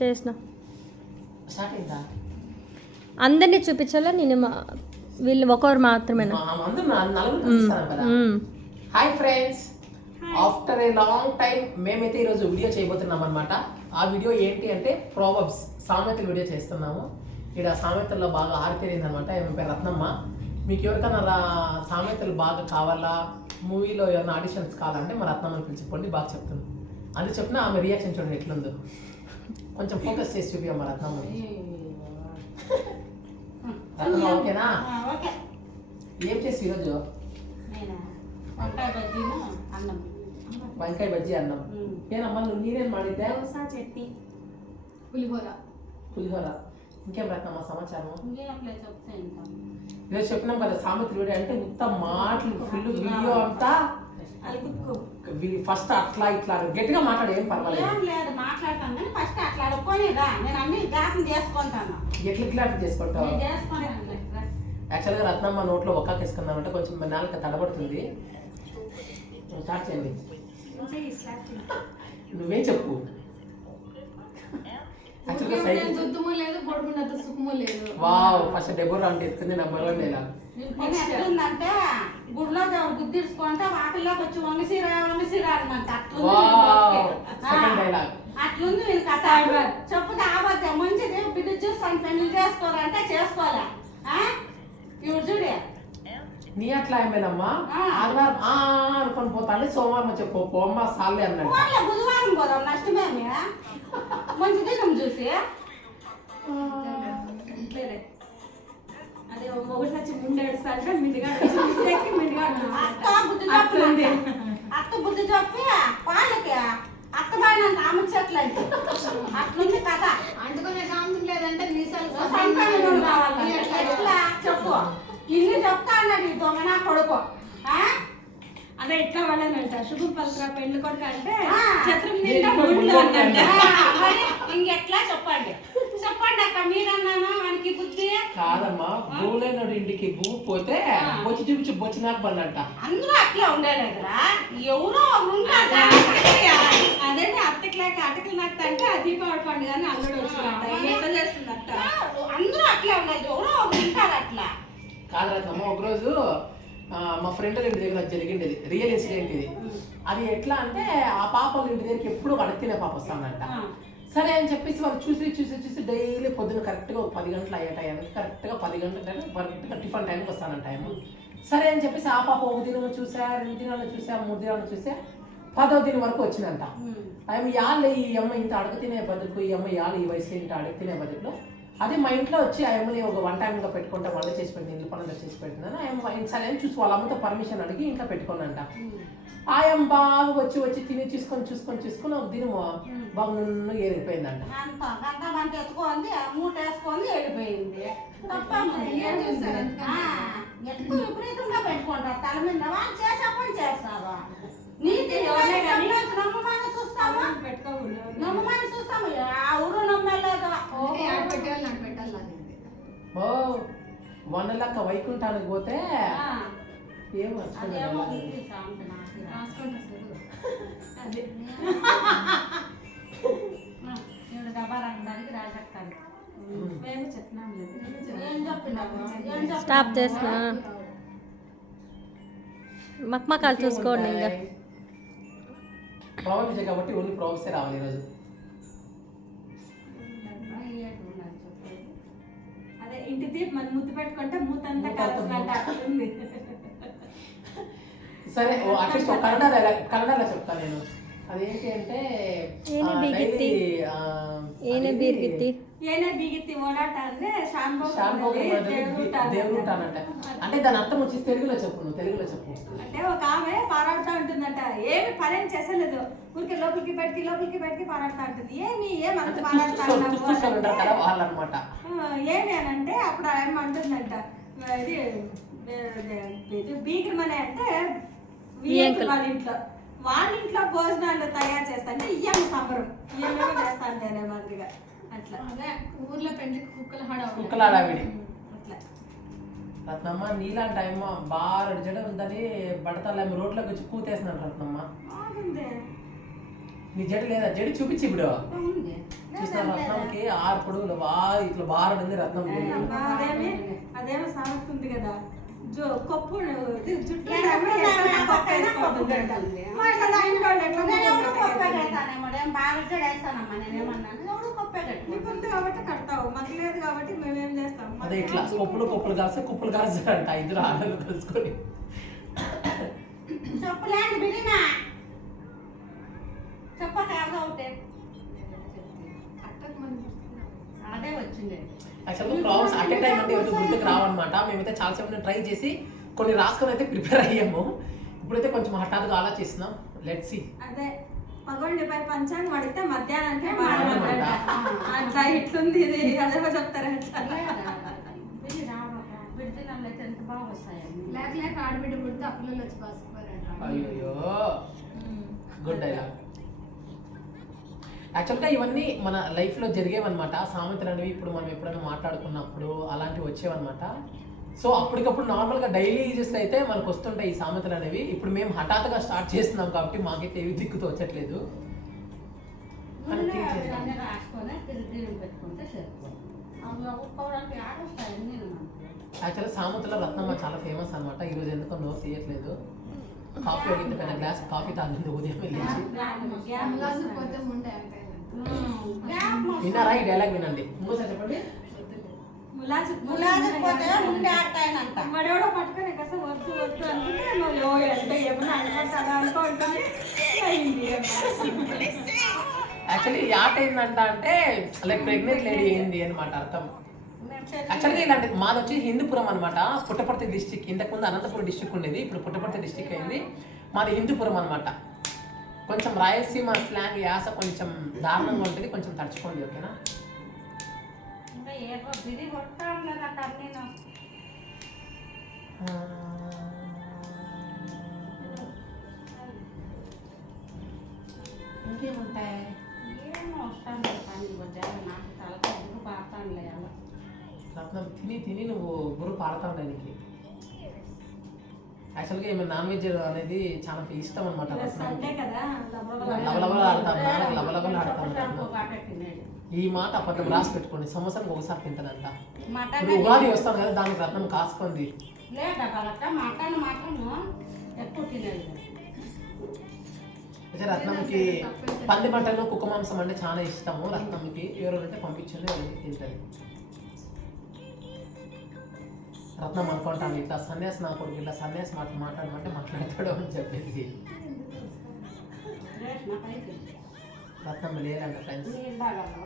చేసిన స్టార్ట్ అయిందా? అందరినీ చూపించాలా నేను వీళ్ళు ఒకరు మాత్రమేనా? Hi friends, after a long time మేమైతే ఈరోజు వీడియో చేయబోతున్నాం అనమాట. ఆ వీడియో ఏంటి అంటే ప్రోవర్బ్స్, సామెతల వీడియో చేస్తున్నాము. ఇక్కడ సామెతల్లో బాగా ఆరితేరింది అనమాట. ఏమి పేరు రత్నమ్మ. మీకు ఎవరికైనా సామెతలు బాగా కావాలా, మూవీలో ఏమైనా ఆడిషన్స్ కావాలంటే మా రత్నమ్మని పిలిచిపోండి, బాగా చెప్తుంది. అది చెప్పిన ఆమె రియాక్షన్ చూడండి ఎట్లుందో. కొంచెం ఫోకస్ చేసి చూపించమ్మ రత్నమ్మని. రత్నమ్మ ఓకేనా? ఏం చేసి ఈరోజు? వంకాయ బజ్జీ అన్నం. ఏనమ్మా నువ్వు నీరేం ಮಾಡಿದ್ದೆ? చట్నీ, పులిహోర. ఇంకేం రత్నమ్మ సమాచారం? ఈరోజు చెప్పినాం కదా సామెతలు వీడియో అంటే ఉత్త మాటలు ఫుల్ వీడియో అంతా ఫస్ట్ అట్లా ఇట్లా గట్టిగా మాట్లాడు, ఏం పర్వాలేదు. మాట్లాడతాను కానీ ఫస్ట్ అట్లా అడుక్కోలేదా, నేను అన్ని జ్ఞాపకం చేసుకుంటాను. ఎట్లా చేసుకుంటావు? యాక్చువల్గా రత్నమ్మ నోట్లో ఒక్క వేసుకుందామంటే కొంచెం నాలుక తడబడుతుంది. స్టార్ట్ చేయండి. నువ్వే చెప్పు. వావ్, ఫస్ట్ డెబోరా అంటే ఎత్తుకుంది నెంబర్ 1 డైలాగ్. ఎట్లుందంటే గుడిలో బుద్ధి ఇడుచుకుంటే వాటిల్లోకి వచ్చి వంగసీరా అనమాట. అట్లుంది నేను కథ. చెప్పుతే ఆబద్దే మంచిది బిడ్డ చూస్తాను పెళ్లి చేసుకోవాలంటే చేసుకోవాలా. ఇప్పుడు చూడే నీ అట్లా ఏమేనమ్మా ఆదివారం అనుకొని పోతాను, సోమవారం చెప్పు పోమ్మ సాలే అన్నాడు. బుధవారం పోదాం నష్టమేమి, మంచి దినం చూసి. అదే ఒకటి వచ్చి ముండేస్తాడు మిండిగా అత్త బుద్ధి చెప్పి వాళ్ళకి అత్త బాయినంత ఆమె చెట్లు అంటే అట్లుంది కథ. అందుకనే కాంతం లేదంటే ఎట్లా చెప్పు, ఇల్లు చెప్తా అన్నాడు ఈ దొంగ నా కొడుకు. అదే ఎట్లా వాళ్ళనంట శుభం పలకరా పెళ్లి కొడుకు అంటే ఇంకెట్లా చెప్పండి అక్క, మీరన్నానా వానికి బుద్ధి కాదమ్మా. భూలేనోడు ఇంటికి భూమి పోతే బొచ్చి చూపించి బొచ్చి నాకు పడినట్ట. అందరూ అట్లా ఉండేలేదురా, ఎవరో అదే అత్తకి అటకలు నట్ట అంటే ఆ దీపావళి పండుగ అని అల్లుడు వచ్చినట్ట చేస్తుందట. అందరూ అట్లా ఉండేది, ఎవరో ఉంటారు అట్లా. కాదు రత్నమ్మ, ఒకరోజు మా ఫ్రెండ్ ఇంటి దగ్గర జరిగింది రియల్ ఇన్సిడెంట్ ఇది. అది ఎట్లా అంటే ఆ పాప ఇంటి దగ్గరికి ఎప్పుడు అడగతినే పాప వస్తానంట. సరే అని చెప్పేసి వాళ్ళు చూసి డైలీ పొద్దున్న కరెక్ట్గా 10 గంటలు అయ్యే టైంకి కరెక్ట్గా 10 గంటల టైం కరెక్ట్గా టిఫిన్ టైంకి వస్తానంట టైం. సరే అని చెప్పేసి ఆ పాప 1 దినం చూసా, 2 దినాలు చూసా, 3 దినాలు చూసా, 10వ దినం వరకు వచ్చిందంట. ఆమె యాళ్ళు ఈ అమ్మ ఇంత అడుగు తినే బతుకు, ఈ అమ్మ యాళ్ళు ఈ వయసులో ఇంత అడుగు తినే బతుకులో అదే మా ఇంట్లో వచ్చి ఆ అమ్మని ఒక 1 టైంగా పెట్టుకుంటా వంట చేసి పెట్టింది, ఇంట్లో పనులు చేసి పెట్టిందని ఆ అమ్మ సరే అని చూసి వాళ్ళ అమ్మతో పర్మిషన్ అడిగి ఇంట్లో పెట్టుకోనంట. ఆ అమ్మ బాగా వచ్చి తిని చూసుకొని ఒక దినము బాగా నున్ను ఏరిపోయిందంట. ఎత్తుకోండి మూట వేసుకొని వెళ్ళిపోయింది. ఎక్కువ విపరీతంగా పెట్టుకుంటారు తల మీద, వాళ్ళు చేసే పని చేస్తావా? నీతి నమ్మమని చూస్తావా? నమ్మమని చూస్తాము, ఎవరు నమ్మలేదు. ఓ వనలక్క వైకుంఠానికి పోతే ఏమో స్టాప్ చేసిన మక్మకాలు చూసుకోండి. ఇంకా ప్రాబ్లమ్స్ కాబట్టి ఓన్లీ ప్రాబ్లమ్సే రావాలి ఈరోజు. అదే ఇంటి దీప్ మన ముద్దు పెట్టుకుంటే మూతంతా కలుసుకుంటే. సరే అట్లీస్ట్ కన్నడలో చెప్తా నేను. అదేంటి అంటే ఏనే బీగిత్తి ఓడాట అంటే దేవుడు ఉంటానంట. అంటే దాని అర్థం వచ్చి తెలుగులో చెప్పు, నువ్వు తెలుగులో చెప్పు. అంటే ఒక ఆమె పారాడుతూ ఉంటుందంట, ఏమి పనేం చేసలేదు, ఊరికి లోపలికి బయటికి పారాడుతూ ఉంటుంది. ఏమంత పారాడుతారు కదా వాళ్ళు అనమాట. ఏమి అని అంటే అప్పుడు ఏమి అంటుందంట, ఇది బీగిరమనే అంటే వాళ్ళ ఇంట్లో భోజనాలు తయారు చేస్తా అంటే ఇయ్యం సంబరం, ఇయ్యమేమో చేస్తా అంటే అనే మాదిరిగా అట్లా. ఊర్లో పెళ్లికి కుక్కల హడావిడి. రత్నమ్మ నీలాంటి టైం బాగా జడ ఉందని బడతలు రోడ్లోకి వచ్చి కూతేస్తున్నాడు రత్నమ్మ. నీ జడ లేదా జడ చూపించి ఇప్పుడు ఉంది. చూసిన రత్నంకి ఆర్పుడు ఇట్లా బారుంది రత్నం అబ్బా, అదేమో సామెత ఉంది కదా కొప్పు జుట్టు ఎప్పుడు లేకుండా కొప్పు పక్కన వేసుకోవద్దు కొప్పు అంట. పెడుతుంది. మా ఇట్లా దాని వాళ్ళు ఎట్లా నేను ఎప్పుడు కొప్పు కొప్పే కట్టాలి? కడతానేమో, నేను బాగా వేస్తానమ్మా, నేనేమన్నాను ఎప్పుడు కొప్పే నీకు కట్టుకుంటాను. ఉంది కాబట్టి కడతావు మాకు లేదు కాబట్టి మేమేం చేస్తాం అదే ఇట్లా కొప్పులు కాస్తే కుప్పలు కాస్తారంట ఇద్దరు ఆడలు కలుసుకొని చెప్పులేండి బిరినా చెప్పక ఏదో ఒకటి అదే వచ్చింది. యాక్చువల్గా ప్రాబ్లమ్స్ అట్ ఏ టైం అంటే ఎవరికి గుర్తుకు రావన్నమాట. మేమైతే చాలాసేపు ట్రై చేసి కొన్ని రాసుకొని అయితే ప్రిపేర్ అయ్యాము. ఇప్పుడైతే కొంచెం హఠాత్తుగా ఆలోచిస్తున్నాం. Let's see. అదే పగోళ్ళపై పంచాంగం అడిగితే మధ్యాహ్నానికి మధ్యాహ్నం అట్లా ఇట్లుంది ఇది అదేమో చెప్తారు అట్లా బిరి రావక బిడ్డలు అయితే ఎంత బాగా వస్తాయండి. లేక ఆడబిడ్డ పుడితే అప్పులలో వచ్చి పాసుకుపోయారంట. అయ్యో గుడ్ డైలాగ్. యాక్చువల్గా ఇవన్నీ మన లైఫ్లో జరిగేవన్నమాట. సామెతలు అనేవి ఇప్పుడు మనం ఎప్పుడైనా మాట్లాడుకున్నప్పుడు అలాంటివి వచ్చేవన్నమాట. సో అప్పటికప్పుడు నార్మల్గా డైలీ యూజెస్లో అయితే మనకు వస్తుంటాయి ఈ సామెతలు అనేవి. ఇప్పుడు మేము హఠాత్తుగా స్టార్ట్ చేస్తున్నాం కాబట్టి మాకైతే ఏవి దిక్కుతో వచ్చట్లేదు. ముందే అన్నీ రాసుకొని తిరిగి పెట్టుకుంటే సరిపోతుంది. అవి ఒక్కొక్కరికి ఆడొస్తాయి అన్నీ మనకు. యాక్చువల్గా సామెతలో రత్నమ్మ చాలా ఫేమస్ అనమాట. ఈరోజు ఎందుకో నోరు తీయట్లేదు. కాఫీ అడిగితే పెద్ద గ్లాస్ కాఫీ తాగింది ఉదయం వెళ్ళేసి. గ్యాస్ పోతే ముండే అంటాయి. విన్నారా ఈ డైలాగ్? వినండి ఇంకోసారి చెప్పండి. ములాజీ పోతే ముందే ఆడతాయనంట. మడెవడో పట్టుకొని కస వద్దు వద్దు అనుకుంటే నువ్వు అంటే ఏమన్నా అనుకుంటాను అనుకుంటుంది అయింది యాక్చువల్లీ యాట్ ఏంటంట అంటే లైక్ ప్రెగ్నెంట్ లేడీ ఏంది అనమాట అర్థం. యాక్చువల్గా ఇలాంటి మాది వచ్చి హిందూపురం అనమాట. పుట్టపర్తి డిస్టిక్. ఇంతకుముందు అనంతపురం డిస్టిక్ ఉండేది, ఇప్పుడు పుట్టపర్తి డిస్టిక్ అయింది. మాది హిందూపురం అనమాట. కొంచెం రాయలసీమ స్లాంగ్ యాస కొంచెం దారుణంగా ఉంటుంది, కొంచెం తడుచుకోండి ఓకేనా. ఇంకా ఏదో బిరి కొట్టాం లేదంట నేను ఇంకేముంటాయి? ఏమో వస్తాను పని వచ్చాను నాకు తలకి ఎందుకు పాడతాను అలా. రత్నం తిని తిని నువ్వు గురు పాడతావు దానికి. యాక్చువల్గా ఏమైనా నాన్ వెజ్ అనేది చాలా ఇష్టం అనమాట. సండే కదా లవలవలు ఆడతాం, నాన్నకు లవలవలు ఆడతాం. తినేది ఈ మాట అబద్ధం రాసి పెట్టుకోండి. సంవత్సరం ఒకసారి తింటదంట. మటన్ ఇప్పుడు ఉగాది వస్తాను కదా, దానికి రత్నం కాసుకుంది. లేదా కలక మటన్ ఎక్కువ తినేది. అయితే రత్నంకి పంది మటన్ కుక్క మాంసం అంటే చాలా ఇష్టము. రత్నంకి ఎవరైనా పంపించింది వాళ్ళకి తింటది. రత్నం అనుకుంటాను ఇట్లా సన్యాసి నా కొడుకు ఇట్లా సన్యాసి మాట్లాడమంటే మాట్లాడతాడు అని చెప్పేసి. రత్నం లేదంట ఫ్రెండ్స్. నీళ్ళు తాగాలి